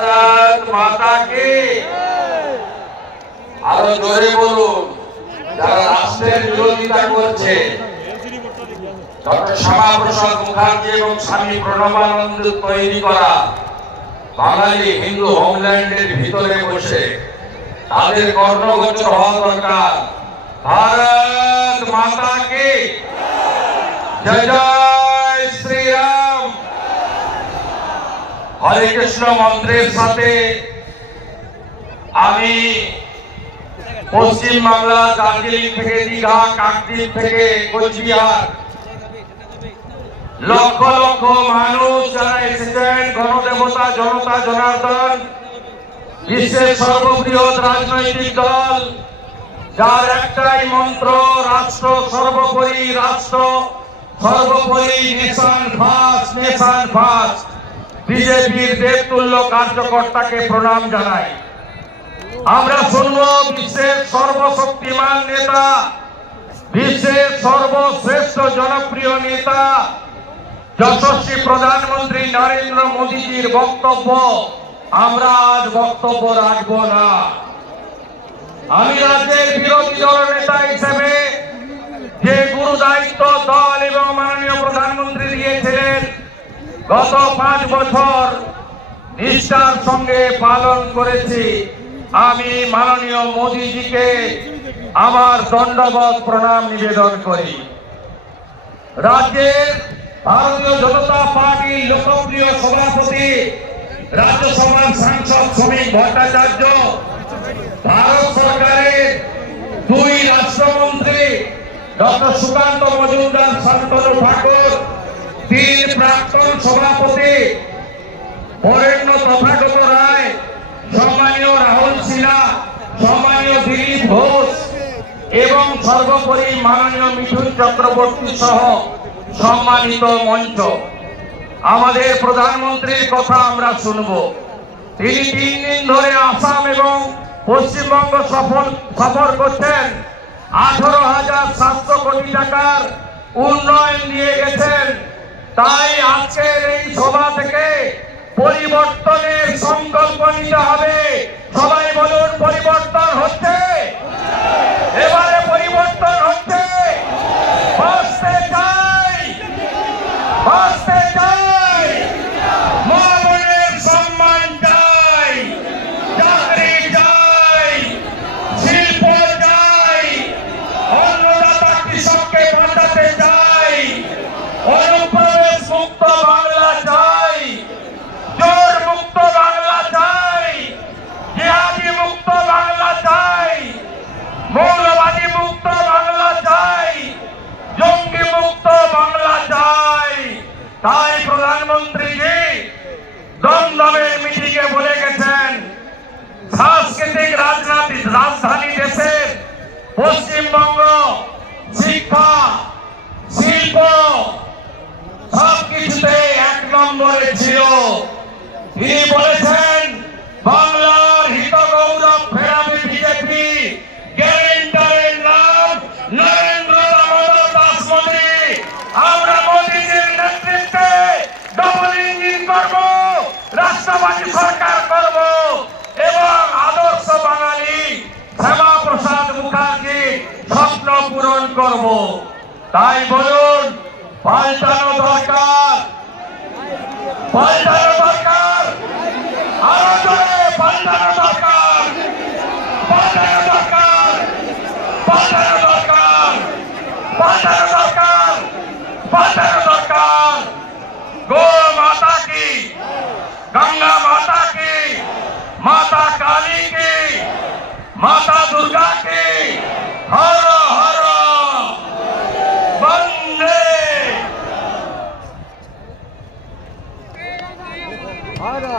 भारत माता की আরো জোরে বলুন। যারা রাষ্ট্রের বিরোধিতা করছে ডক্টর শ্যামাপ্রসাদ মুখার্জি এবং স্বামী প্রণবানন্দ তৈরি করা বাঙালি হিন্দু হোমল্যান্ডের ভিতরে বসে তাদের কর্ণগোচর হওয়া দরকার। ভারত মাতা কি জয় জয় শ্রীরাম। হরে কৃষ্ণ মন্ত্রের সাথে আমি পশ্চিম বাংলা দার্জিলিং থেকে দীঘা, কাকদ্বীপ থেকে কোচবিহার লক্ষ লক্ষ মানুষ যারা এসেছেন, গণদেবতা জনতা জনার্দন, বিশ্বের সর্ববৃহৎ রাজনৈতিক দল যার একটাই মন্ত্র, রাষ্ট্র সর্বোপরি, রাষ্ট্র সর্বোপরি, নেশন ফার্স্ট, নেশন ফার্স্ট। বিজেপির দেবতুল্য কার্যকর্তাকে প্রণাম জানাই। আমরা শুনব বিশ্বের সর্বশক্তিমান নেতা, বিশ্বের সর্বশ্রেষ্ঠ জনপ্রিয় নেতা যশস্বী প্রধানমন্ত্রী নরেন্দ্র মোদীজির বক্তব্য। আমরা আজ বক্তব্য রাখব না। আমি রাজ্যের বিরোধী দল নেতা হিসেবে যে গুরু দায়িত্ব দল এবং মাননীয় প্রধানমন্ত্রী দিয়েছিলেন গত 5 বছর নিষ্ঠার সঙ্গে পালন করেছি। আমি মাননীয় মোদীজিকে আমার দণ্ডবত প্রণাম নিবেদন করি। রাজ্যের ভারতীয় জনতা পার্টির লোকপ্রিয় সভাপতি, রাজ্যসভার সাংসদ শ্রমিক ভট্টাচার্য, ভারত সরকারের 2 রাষ্ট্রমন্ত্রী ডক্টর সুকান্ত মজুমদার, শান্তনু ঠাকুর, 3 প্রাক্তন সভাপতি বরেণ্য তথাগত রায়, সম্মানীয় রাহুল সিনহা, সম্মানীয় দিলীপ ঘোষ এবং সর্বোপরি মাননীয় মিঠুন চক্রবর্তী সহ সম্মানিত মঞ্চ। আমাদের প্রধানমন্ত্রীর কথা আমরা শুনব। তিনি 3 দিন ধরে আসাম এবং পশ্চিমবঙ্গ সফর করছেন। 18,700 কোটি টাকার উন্নয়ন দিয়ে গেছেন। তাই আজকের এই সভা থেকে পরিবর্তনের সংকল্প নিতে হবে। সবাই বলুন, পরিবর্তন হচ্ছে, এবারে পরিবর্তন হচ্ছে। বাঁচতে চাই, বাঁচতে চাই, মা বোনের সম্মান চাই, চাকরি চাই, শিল্প চাই, অন্নদাতা কৃষককে বাঁচাতে চাই, অনুপ্রবেশ মুক্ত বাংলা চাই, জোর মুক্ত বাংলা চাই, জিহাদি মুক্ত বাংলা চাই, মৌলবাদী মুক্ত বাংলা চাই, জঙ্গি মুক্ত বাংলা চাই। তাই প্রধানমন্ত্রীজি দমদমের মিটিংয়ে বলে গেছেন, সাংস্কৃতিক রাজধানী দেশের পশ্চিমবঙ্গ শিক্ষা, শিল্প সবকিছুতে 1 নম্বরে ছিল। তিনি বলেছেন, বাংলার হিত গৌরব ফেরাবে বিজেপি, গ্যারেন্টারের নাম নরেন্দ্র দামোদর দাস মোদী। আমরা মোদীজির নেতৃত্বে ডবল ইঞ্জিন করব, রাষ্ট্রবাদী সরকার করব এবং আদর্শ বাঙালি শ্যামাপ্রসাদ মুখার্জির স্বপ্ন পূরণ করব। তাই বলুন, পাল্টানো দরকার, পাল্টানো দরকার, আরো জোরে পাল্টানো দরকার, পাল্টানো দরকার, পাল্টানো দরকার, পাল্টানো দরকার, পাল্টানো দরকার। গো মাতা কি, গঙ্গা মাতা কি, মাতা কালী কি, माता दुर्गा की